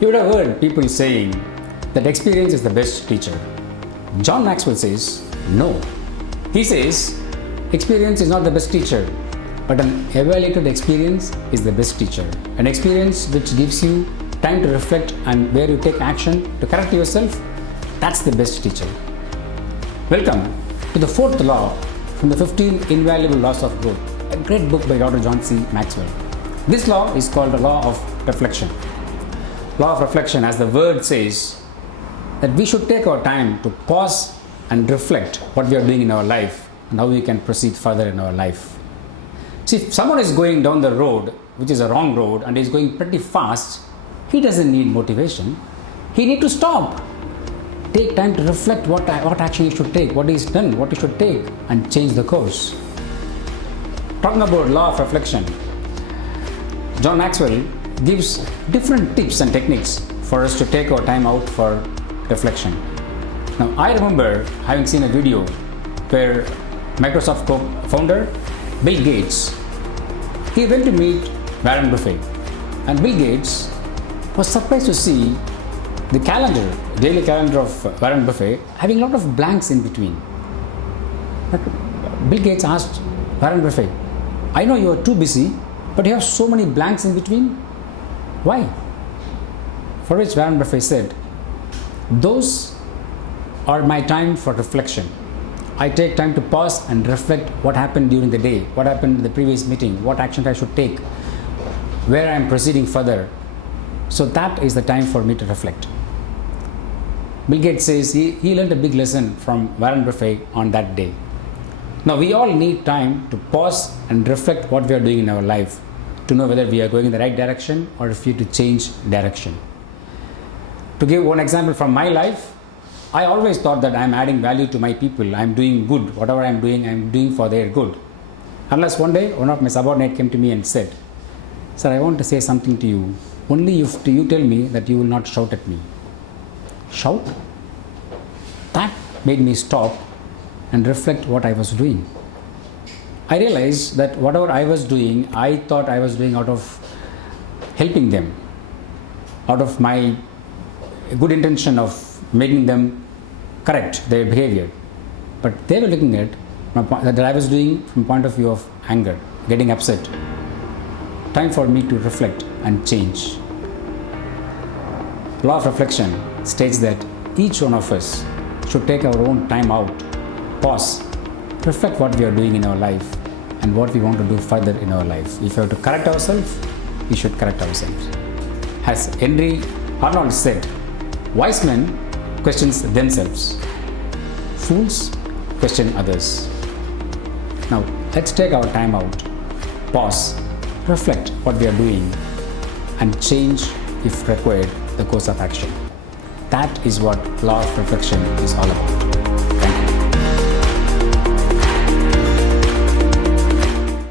You would have heard people saying that experience is the best teacher. John Maxwell says, no. He says, experience is not the best teacher, but an evaluated experience is the best teacher. An experience which gives you time to reflect and where you take action to correct yourself, that's the best teacher. Welcome to the fourth law from the 15 Invaluable Laws of Growth, a great book by Dr. John C. Maxwell. This law is called the law of reflection. Law of reflection, as the word says, that we should take our time to pause and reflect what we are doing in our life and how we can proceed further in our life. See, if someone is going down the road, which is a wrong road, and is going pretty fast, he doesn't need motivation. He needs to stop. Take time to reflect what action he should take, what he's done, what he should take, and change the course. Talking about law of reflection, John Maxwell gives different tips and techniques for us to take our time out for reflection. Now, I remember having seen a video where Microsoft co-founder Bill Gates, he went to meet Warren Buffett, and Bill Gates was surprised to see the daily calendar of Warren Buffett having a lot of blanks in between. But Bill Gates asked Warren Buffett, I know you are too busy, but you have so many blanks in between. Why? For which Warren Buffett said, those are my time for reflection. I take time to pause and reflect what happened during the day, what happened in the previous meeting, what action I should take, where I am proceeding further. So that is the time for me to reflect. Bill Gates says he learned a big lesson from Warren Buffett on that day. Now we all need time to pause and reflect what we are doing in our life to know whether we are going in the right direction or if we have to change direction. To give one example from my life, I always thought that I am adding value to my people. I am doing good. Whatever I am doing for their good. Unless one day, one of my subordinates came to me and said, sir, I want to say something to you. Only if you tell me that you will not shout at me. Shout? That made me stop and reflect what I was doing. I realized that whatever I was doing, I thought I was doing out of helping them, out of my good intention of making them correct their behavior. But they were looking at that I was doing from the point of view of anger, getting upset. Time for me to reflect and change. Law of reflection states that each one of us should take our own time out, pause, reflect what we are doing in our life and what we want to do further in our life. If we have to correct ourselves, we should correct ourselves. As Henry Arnold said, wise men question themselves, fools question others. Now, let's take our time out, pause, reflect what we are doing, and change, if required, the course of action. That is what law of reflection is all about.